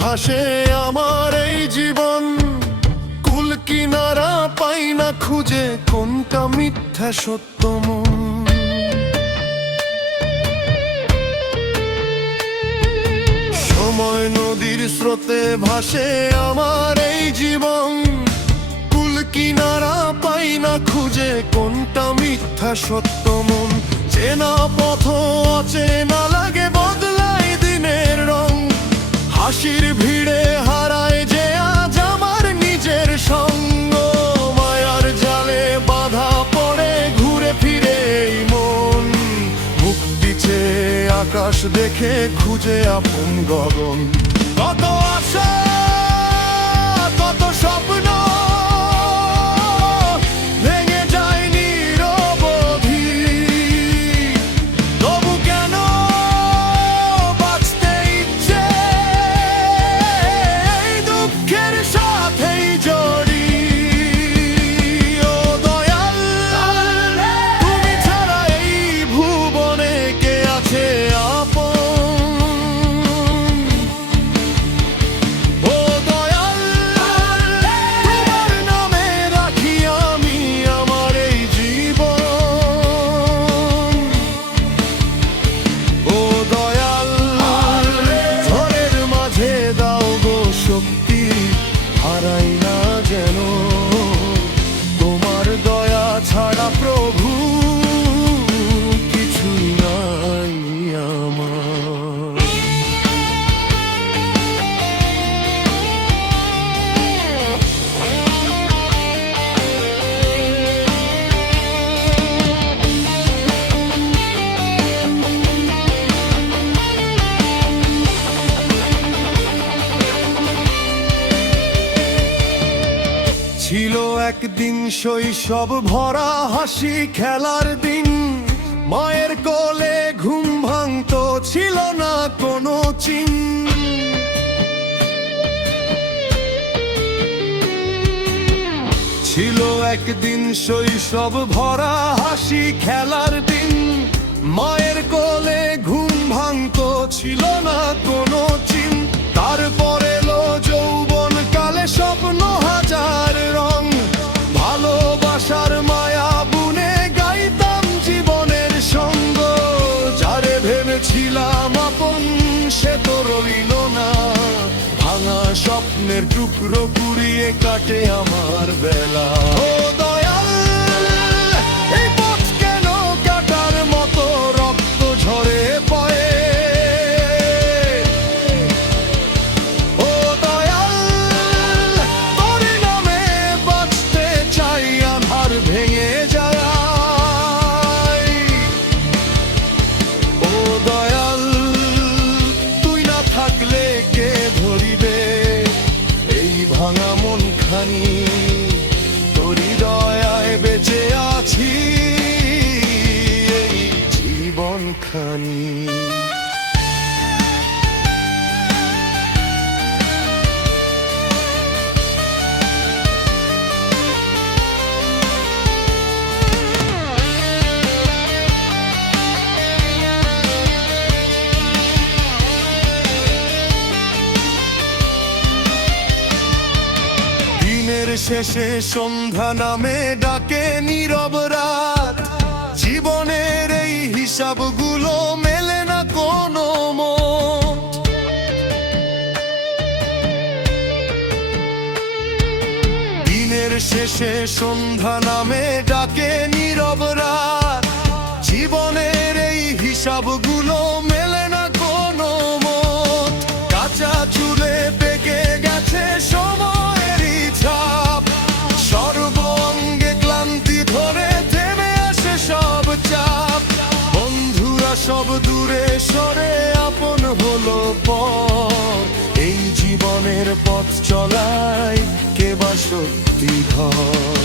ভাসে আমার এই জীবন, কুল কিনারা পাই না খুঁজে কোনটা মিথ্যা সত্য মন। সময় নদীর স্রোতে ভাসে আমার এই জীবন, কুল কিনারা পাই না খুঁজে কোনটা মিথ্যা সত্য মন। চেনা পথ অচেনা লাগে, বদলায় দিনের রং, হাসির ভিড়ে হারায় যে আজ আমার নিজের সঙ্গ। মায়ার জালে বাধা পড়ে ঘুরে ফিরে এই মন, মুক্তি চেয়ে আকাশ দেখে খুঁজে আপন গগন। কত আশা কত স্বপ্ন ভেঙে যায় নিরবধি, তবু কেন বাঁচতে ইচ্ছে এই দুঃখের সাথেই জড়ি। ও দয়াল, তুমি ছাড়া এই ভুবনে কে আছে আপন? ও দয়াল, তোমার নামে রাখি আমি আমার এই জীবন। ও দয়াল, ঝড়ের মাঝে দাও গো শক্তি, হারাই না যেন তোমার দয়া ছাড়া প্রভু কিছুই নাই আমার। ছিল একদিন শৈশব ভরা হাসি খেলার দিন, মায়ের কোলে ঘুম ভাঙতো ছিল না কোনো চিন। ছিল একদিন শৈশব ভরা হাসি খেলার দিন, মায়ের কোলে ঘুম ভাঙতো ছিল না কোনো চিন। তারপরে এলো যৌবন কালে স্বপ্ন হাজার রং, ভালোবাসার মায়া বুনে গাইতাম জীবনের সঙ্গ। যারে ভেবেছিলাম আপন সে তো রইল না, ভাঙা স্বপ্নের টুকরো কুড়িয়ে কাটে আমার বেলা। ও দয়াল, এই পথ কেন কাটার মতো রক্ত ঝরে পড়ে? ও দয়াল, তোর নামে বাঁচতে চাই আধার ভেঙে যায়। ও দয়াল, তুই না থাকলে কে ধরিবে এই ভাঙা মন খানি? তোরই দয়ায় বেঁচে আছি এই জীবন খানি। দিনের শেষে সন্ধ্যা নামে ডাকে নীরব রাত, জীবনের এই হিসাবগুলো মেলে না কোনো মত। দিনের শেষে সন্ধ্যা নামে ডাকে নীরব রাত, জীবনের এই হিসাবগুলো মেলে না কোনো মত। কাঁচা চুলে পেকে গেছে সময়েরই ছাপ, সর্বঙ্গে ক্লান্তি ধরে থেমে আসে সব চাপ। বন্ধুরা সব দূরে সরে আপন হলো পথ, এই জীবনের পথ চলায় কে বা সত্যি ঘর।